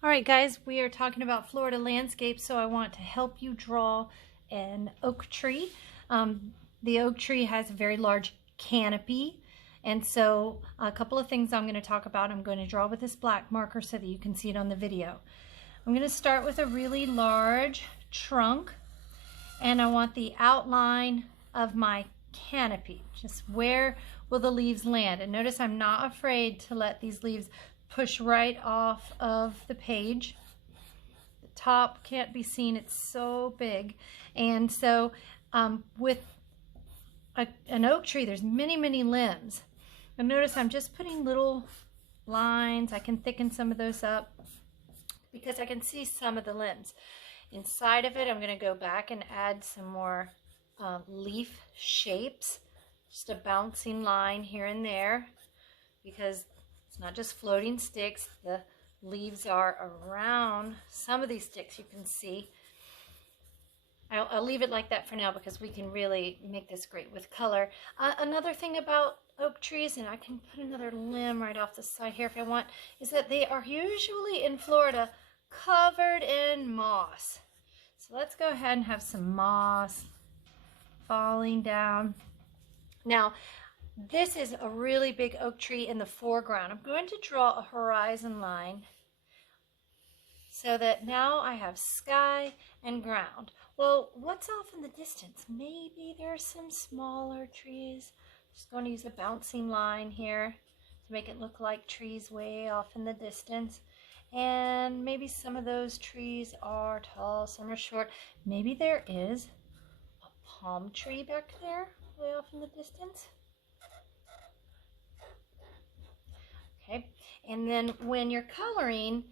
All right, guys, we are talking about Florida landscapes, so I want to help you draw an oak tree. The oak tree has a very large canopy, and so a couple of things I'm going to talk about. I'm going to draw with this black marker so that you can see it on the video. I'm going to start with a really large trunk, and I want the outline of my canopy. Just where will the leaves land? And notice I'm not afraid to let these leaves push right off of the page. The top can't be seen, it's so big. And so with an oak tree, there's many limbs. And notice I'm just putting little lines. I can thicken some of those up because I can see some of the limbs. Inside of it, I'm going to go back and add some more leaf shapes, just a bouncing line here and there, because it's not just floating sticks. The leaves are around some of these sticks, you can see. I'll leave it like that for now because we can really make this great with color. Another thing about oak trees, and I can put another limb right off the side here if I want, is that they are usually in Florida covered in moss. So let's go ahead and have some moss falling down. Now, this is a really big oak tree in the foreground. I'm going to draw a horizon line so that now I have sky and ground. Well, what's off in the distance? Maybe there's some smaller trees. Just going to use a bouncing line here to make it look like trees way off in the distance. And maybe some of those trees are tall, some are short. Maybe there is a palm tree back there, way off in the distance. Okay, and then when you're coloring,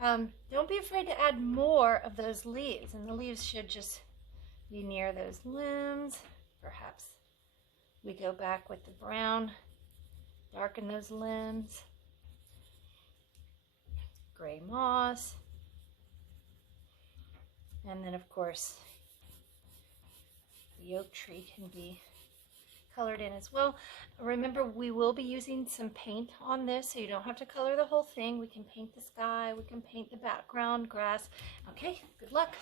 don't be afraid to add more of those leaves, and the leaves should just be near those limbs. Perhaps we go back with the brown, darken those limbs. Gray moss, and then of course the oak tree can be colored in as well. Remember, we will be using some paint on this, so you don't have to color the whole thing. We can paint the sky, we can paint the background, grass. Okay, good luck.